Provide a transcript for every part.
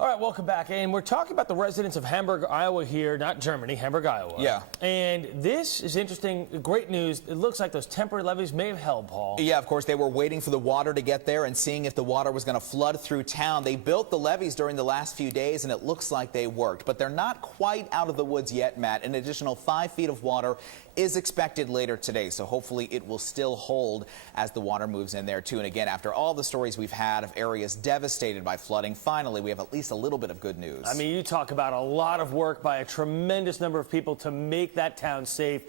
All right, welcome back. And we're talking about the residents of Hamburg, Iowa here, not Germany, Hamburg, Iowa. Yeah. And this is interesting. Great news. It looks like those temporary levees may have held, Paul. Yeah, of course, they were waiting for the water to get there and seeing if the water was going to flood through town. They built the levees during the last few days, and it looks like they worked. But they're not quite out of the woods yet, Matt. An additional 5 feet of water is expected later today, so hopefully it will still hold as the water moves in there, too. And again, after all the stories we've had of areas devastated by flooding, finally we have at least a little bit of good news. I mean, you talk about a lot of work by a tremendous number of people to make that town safe.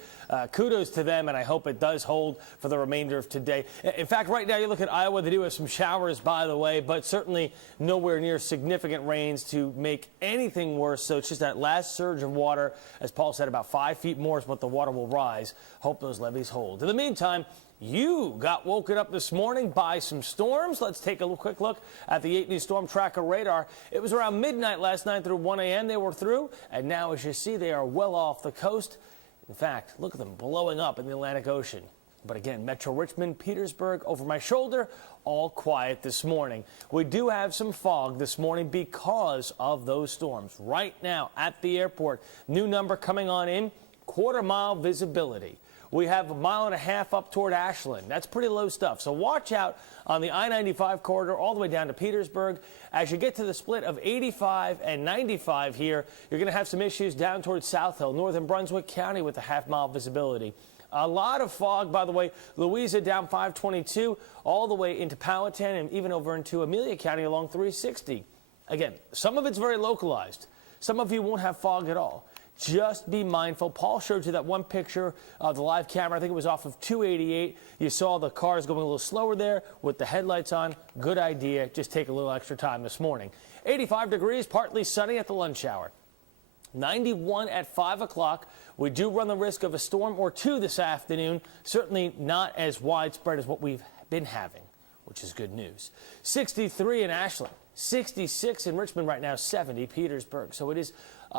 Kudos to them, and I hope it does hold for the remainder of today. In fact, right now you look at Iowa, they do have some showers, by the way, but certainly nowhere near significant rains to make anything worse. So it's just that last surge of water, as Paul said, about 5 feet more is what the water will rise. Hope those levees hold. In the meantime, you got woken up this morning by some storms. Let's take a quick look at the 8 News Storm Tracker radar. It was around midnight last night through 1 a.m. they were through, and now, as you see, they are well off the coast. In fact, look at them blowing up in the Atlantic Ocean. But again, Metro Richmond, Petersburg, over my shoulder, all quiet this morning. We do have some fog this morning because of those storms. Right now at the airport, new number coming on in, quarter-mile visibility. We have 1.5 miles up toward Ashland. That's pretty low stuff. So watch out on the I-95 corridor all the way down to Petersburg. As you get to the split of 85 and 95 here, you're going to have some issues down towards South Hill, northern Brunswick County with a half-mile visibility. A lot of fog, by the way. Louisa down 522 all the way into Powhatan and even over into Amelia County along 360. Again, some of it's very localized. Some of you won't have fog at all. Just be mindful. Paul showed you that one picture of the live camera. I think it was off of 288. You saw the cars going a little slower there with the headlights on. Good idea. Just take a little extra time this morning. 85 degrees, partly sunny at the lunch hour. 91 at 5 o'clock. We do run the risk of a storm or two this afternoon. Certainly not as widespread as what we've been having, which is good news. 63 in Ashland. 66 in Richmond right now, 70 Petersburg. So it is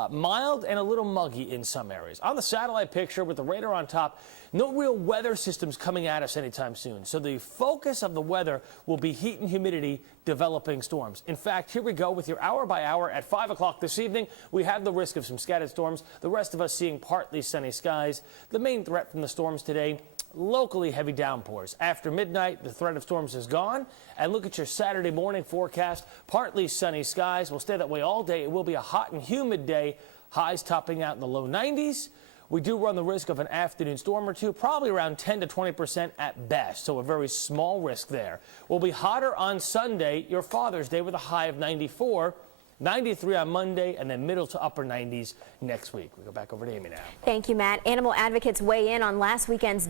mild and a little muggy in some areas. On the satellite picture with the radar on top, no real weather systems coming at us anytime soon. So the focus of the weather will be heat and humidity developing storms. In fact, here we go with your hour by hour at 5 o'clock this evening. We have the risk of some scattered storms. The rest of us seeing partly sunny skies. The main threat from the storms today, locally heavy downpours. After midnight, the threat of storms is gone. And look at your Saturday morning forecast. Partly sunny skies. Will stay that way all day. It will be a hot and humid day. Highs topping out in the low 90s. We do run the risk of an afternoon storm or two, probably around 10 to 20% at best. So a very small risk there. We'll be hotter on Sunday, your Father's Day, with a high of 94. 93 on Monday, and then middle to upper 90s next week. We go back over to Amy now. Thank you, Matt. Animal advocates weigh in on last weekend's